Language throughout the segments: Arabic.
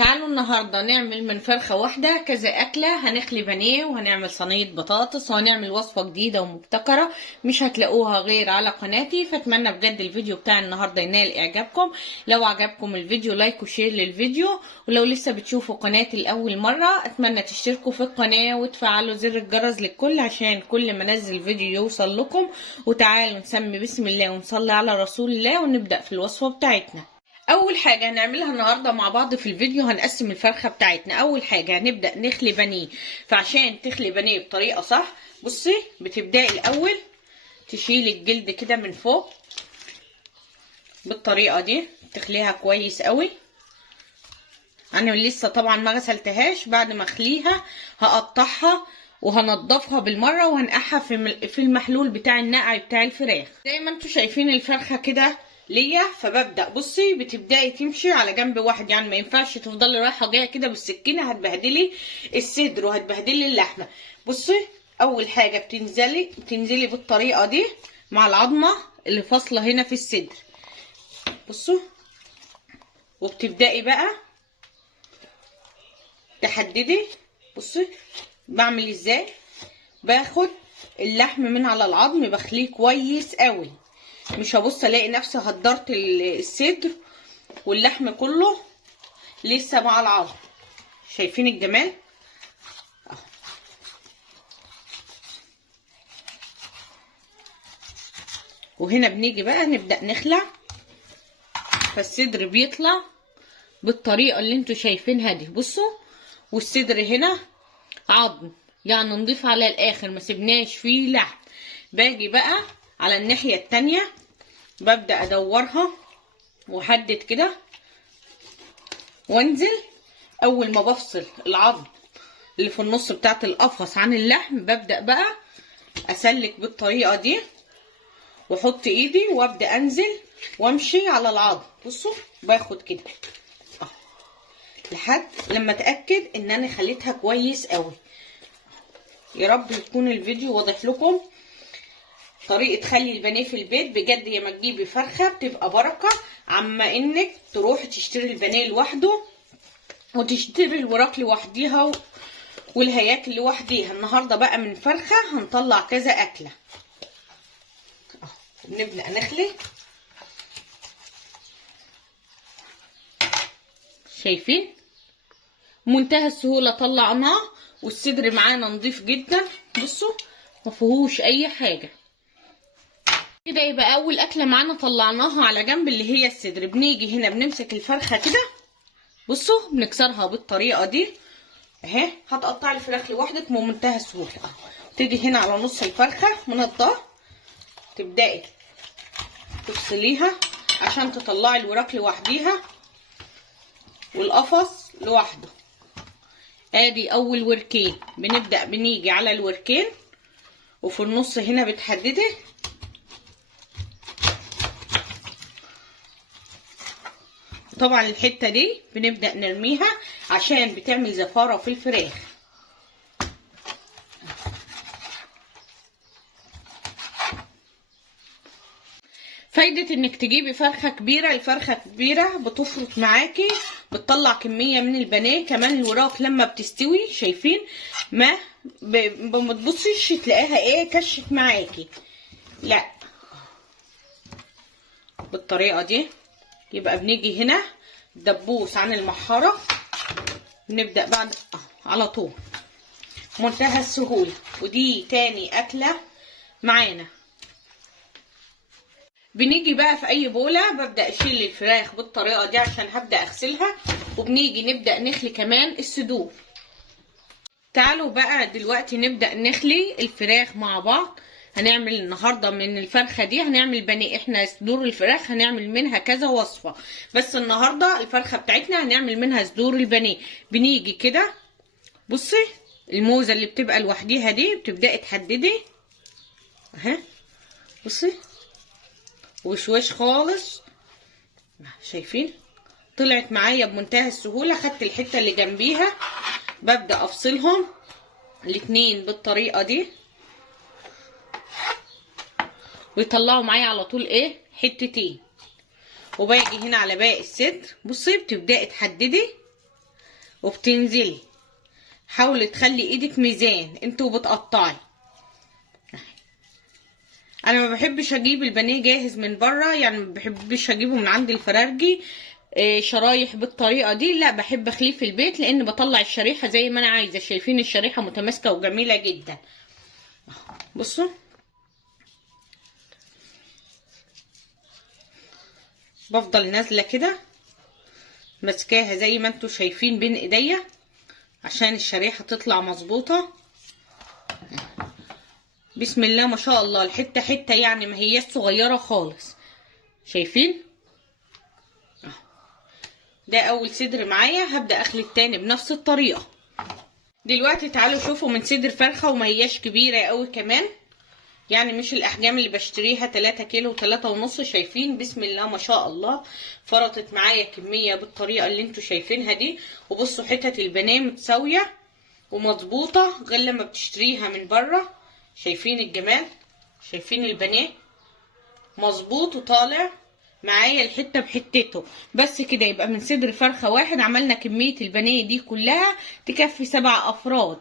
تعالوا النهارده نعمل من فرخه واحده كذا اكله. هنخلي بانيه وهنعمل صينيه بطاطس وهنعمل وصفه جديده ومبتكره مش هتلاقوها غير على قناتي. فاتمنى بجد الفيديو بتاع النهارده ينال اعجابكم. لو عجبكم الفيديو لايك وشير للفيديو، ولو لسه بتشوفوا قناتي لاول مره اتمنى تشتركوا في القناه وتفعلوا زر الجرس للكل عشان كل ما انزل فيديو يوصل لكم. وتعالوا نسمي بسم الله ونصلي على رسول الله ونبدا في الوصفه بتاعتنا. اول حاجه هنعملها النهارده مع بعض في الفيديو هنقسم الفرخه بتاعتنا. اول حاجه هنبدا نخلي بانيه. فعشان تخلي بانيه بطريقه صح، بصي بتبداي الاول تشيلي الجلد كده من فوق بالطريقه دي، تخليها كويس قوي. انا لسه طبعا ما غسلتهاش، بعد ما اخليها هقطعها وهنضفها بالمره وهنقعها في المحلول بتاع النقع بتاع الفراخ. زي ما انتم شايفين الفرخه كده ليا، فببدا بصي بتبداي تمشي على جنب واحد، يعني ما ينفعش تفضلي رايحه جايه كده بالسكينه، هتبهدلي الصدر وهتبهدلي اللحمه. بصي اول حاجه بتنزلي بالطريقه دي مع العظمه اللي فاصله هنا في الصدر، بصوا. وبتبداي بقى تحددي. بصي بعمل ازاي، باخد اللحم من على العظم بخليه كويس قوي، مش هبص الاقي نفسي هدرت الصدر واللحم كله لسه مع العظم. شايفين الجمال اهو. وهنا بنيجي بقى نبدأ نخلع، فالصدر بيطلع بالطريقة اللي انتوا شايفينها دي، بصوا. والصدر هنا عظم، يعني نضيف على الاخر ما سيبناش فيه لحم. باجي بقى على الناحية التانية ببدأ ادورها واحدد كده وانزل. اول ما بفصل العظم اللي في النص بتاعت القفص عن اللحم ببدأ بقى اسلك بالطريقة دي واحط ايدي وابدأ انزل وامشي على العظم. بصوا باخد كده لحد لما اتاكد ان انا خليتها كويس قوي. يا رب يكون الفيديو واضح لكم. طريقه خلي البانيه في البيت بجد، يا ما تجيبي فرخه بتبقى بركه عما انك تروحي تشتري البانيه لوحده وتشتري الوراك لوحديها والهياكل لوحديها. النهارده بقى من فرخه هنطلع كذا اكله. نبدا نخلي، شايفين منتهى السهوله طلعناه والصدر معانا نضيف جدا، بصوا ما فيهوش اي حاجه. كده يبقى اول اكله معانا طلعناها على جنب اللي هي الصدر. بنيجي هنا بنمسك الفرخه كده، بصوا بنكسرها بالطريقه دي اهي. هتقطعي الفراخ لوحدك بمنتهى السهوله اهو. تيجي هنا على نص الفرخه من الظهر تبداي تفصليها عشان تطلعي الوراك لوحديها والقفص لوحده. ادي اول وركين بنبدأ بنيجي على الوركين وفي النص هنا بتحددي. طبعا الحتة دي بنبدأ نرميها عشان بتعمل زفارة في الفراخ. فايدة انك تجيبي فرخة كبيرة، الفرخة كبيرة بتفرط معاكي، بتطلع كمية من البانيه. كمان الوراك لما بتستوي شايفين ما بتبصيش تلاقيها ايه كشت معاكي، لا بالطريقة دي. يبقى بنيجي هنا دبوس عن المحارة، نبدأ بعد على طول منتهى السهولة. ودي تاني أكلة معانا. بنيجي بقى في اي بوله ببدا اشيل الفراخ بالطريقه دي عشان هبدا اغسلها، وبنيجي نبدا نخلي كمان الصدور. تعالوا بقى دلوقتي نبدا نخلي الفراخ مع بعض. هنعمل النهارده من الفرخه دي هنعمل بانيه. احنا صدور الفراخ هنعمل منها كذا وصفه، بس النهارده الفرخه بتاعتنا هنعمل منها صدور البانيه. بنيجي كده بصي الموزه اللي بتبقى لوحديها دي بتبداي تحددي اهي، بصي وشوش خالص. شايفين طلعت معايا بمنتهى السهوله. خدت الحته اللي جنبيها ببدا افصلهم الاتنين بالطريقه دي ويطلعوا معايا على طول ايه حتتين. وباجي هنا على باقي الصدر، بصي بتبداي تحددي وبتنزلي. حاولي تخلي ايدك ميزان انتوا بتقطعي. انا ما بحبش اجيب البانيه جاهز من بره، يعني ما بحبش اجيبه من عند الفرارجي شرايح بالطريقه دي، لا بحب اخليه في البيت لان بطلع الشريحه زي ما انا عايزه. شايفين الشريحه متماسكه وجميله جدا. بصوا بفضل نازله كده ماسكاها زي ما انتوا شايفين بين ايديا عشان الشريحه تطلع مظبوطه. بسم الله ما شاء الله، الحته حته يعني ما هياش صغيره خالص. شايفين ده اول صدر معايا، هبدا اخلي التاني بنفس الطريقه. دلوقتي تعالوا شوفوا من صدر فرخه وما هياش كبيره قوي كمان، يعني مش الاحجام اللي بشتريها 3 كيلو و3.5. شايفين بسم الله ما شاء الله فرطت معايا كميه بالطريقه اللي انتوا شايفينها دي. وبصوا حتت البانيه متساويه ومظبوطه غير لما بتشتريها من بره. شايفين الجمال، شايفين البانيه مظبوط وطالع معايا الحته بحتته. بس كده يبقى من صدر فرخه واحد عملنا كميه البانيه دي كلها تكفي 7 افراد.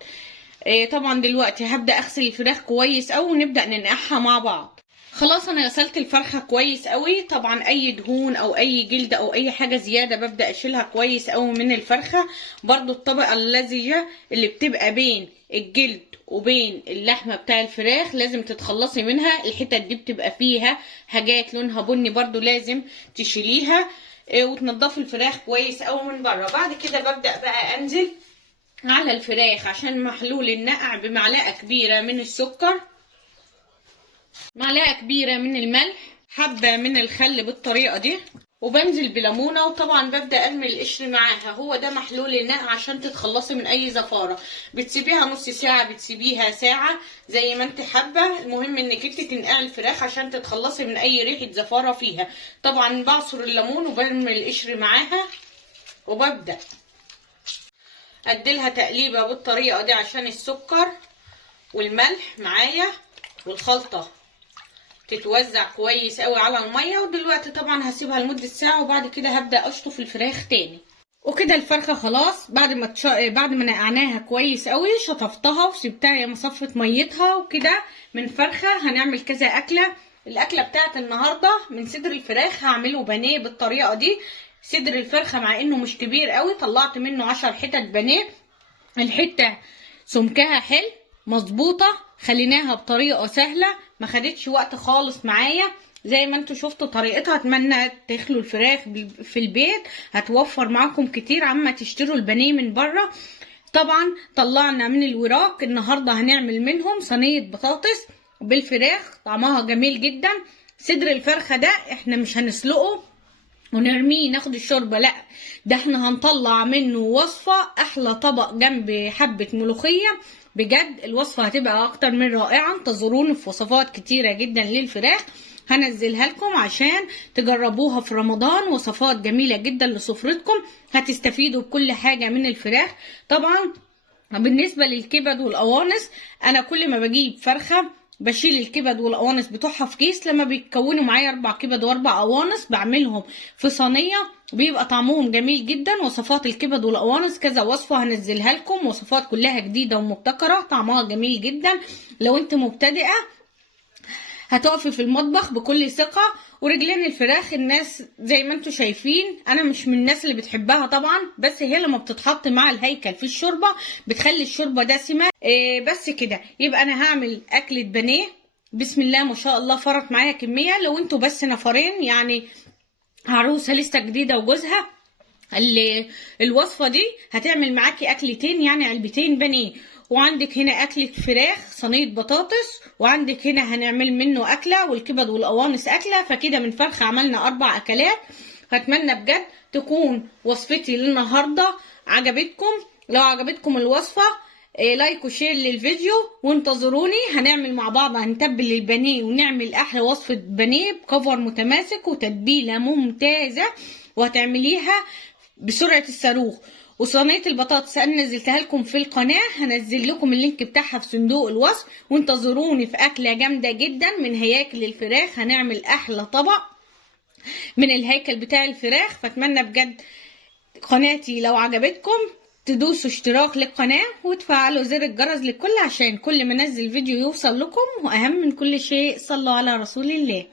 طبعا دلوقتي هبدا اغسل الفراخ كويس قوي ونبدا ننقعها مع بعض. خلاص انا غسلت الفرخه كويس قوي. طبعا اي دهون او اي جلد او اي حاجه زياده ببدا اشيلها كويس قوي من الفرخه. برضو الطبقه اللزجه اللي بتبقى بين الجلد وبين اللحمه بتاع الفراخ لازم تتخلصي منها. الحتت دي بتبقى فيها حاجات لونها بني برضو لازم تشيليها. وتنضفي الفراخ كويس قوي من بره. بعد كده ببدا بقى انزل على الفراخ عشان محلول النقع بمعلقه كبيره من السكر، معلقه كبيره من الملح، حبه من الخل بالطريقه دي، وبنزل بليمونه. وطبعا ببدا ارمي القشر معاها. هو ده محلول النقع عشان تتخلصي من اي زفاره. بتسيبيها نص ساعه، بتسيبيها ساعه زي ما انت حابه. المهم انك انت تنقعي الفراخ عشان تتخلصي من اي ريحه زفاره فيها. طبعا بعصر الليمون وبرمي القشر معاها وببدا اديلها تقليبه بالطريقه دي عشان السكر والملح معايا والخلطه تتوزع كويس قوي على الميه. ودلوقتي طبعا هسيبها لمده ساعه وبعد كده هبدا اشطف الفراخ تاني. وكده الفرخه خلاص بعد ما نقعناها كويس قوي شطفتها وسبتها هي مصفت ميتها. وكده من فرخه هنعمل كذا اكله. الاكله بتاعت النهارده من صدر الفراخ هعمله بانيه بالطريقه دي. صدر الفرخه مع انه مش كبير قوي طلعت منه 10 حتت بانيه. الحته سمكها حلو مظبوطه، خليناها بطريقه سهله ما خدتش وقت خالص معايا زي ما انتوا شفتوا طريقتها. اتمنى تخلوا الفراخ في البيت، هتوفر معاكم كتير عما تشتروا البانيه من بره. طبعا طلعنا من الوراك النهارده هنعمل منهم صينيه بطاطس بالفراخ طعمها جميل جدا. صدر الفرخه ده احنا مش هنسلقه ونرميه ناخد الشوربه، لا ده احنا هنطلع منه وصفه احلى طبق جنب حبه ملوخيه. بجد الوصفه هتبقى اكتر من رائعه. انتظروني في وصفات كتيره جدا للفراخ هنزلها لكم عشان تجربوها في رمضان. وصفات جميله جدا لسفرتكم، هتستفيدوا بكل حاجه من الفراخ. طبعا بالنسبه للكبد والقوانص انا كل ما بجيب فرخه بشيل الكبد والقوانص بتوعها في كيس. لما بيتكونوا معايا 4 كبد و4 قوانص بعملهم في صينيه بيبقى طعمهم جميل جدا. وصفات الكبد والقوانص كذا وصفه هنزلها لكم، وصفات كلها جديده ومبتكره طعمها جميل جدا. لو انت مبتدئه هتقفي في المطبخ بكل ثقه. ورجلين الفراخ الناس زي ما انتوا شايفين انا مش من الناس اللي بتحبها طبعا، بس هي لما بتتحط مع الهيكل في الشوربه بتخلي الشوربه دسمه. بس كده يبقى انا هعمل اكله بانيه. بسم الله ما شاء الله فرط معايا كميه. لو انتوا بس نفرين يعني عروسه لسه جديده وجوزها الوصفه دي هتعمل معاكي اكلتين يعني علبتين بانيه. وعندك هنا اكله فراخ صينيه بطاطس، وعندك هنا هنعمل منه اكله والكبد والقوانص اكله. فكده من فرخه عملنا 4 اكلات. هتمنى بجد تكون وصفتي للنهارده عجبتكم. لو عجبتكم الوصفه لايك وشير للفيديو وانتظروني. هنعمل مع بعض هنتبل البانيه ونعمل احلى وصفه بانيه بكفر متماسك وتتبيله ممتازه وهتعمليها بسرعه الصاروخ. وصينيه البطاطس انا نزلتها لكم في القناه، هنزل لكم اللينك بتاعها في صندوق الوصف. وانتظروني في اكله جامده جدا من هياكل الفراخ. هنعمل احلى طبق من الهيكل بتاع الفراخ. فاتمنى بجد قناتي لو عجبتكم تدوسوا اشتراك للقناة وتفعلوا زر الجرس للكل عشان كل ما انزل فيديو يوصل لكم. واهم من كل شيء صلوا على رسول الله.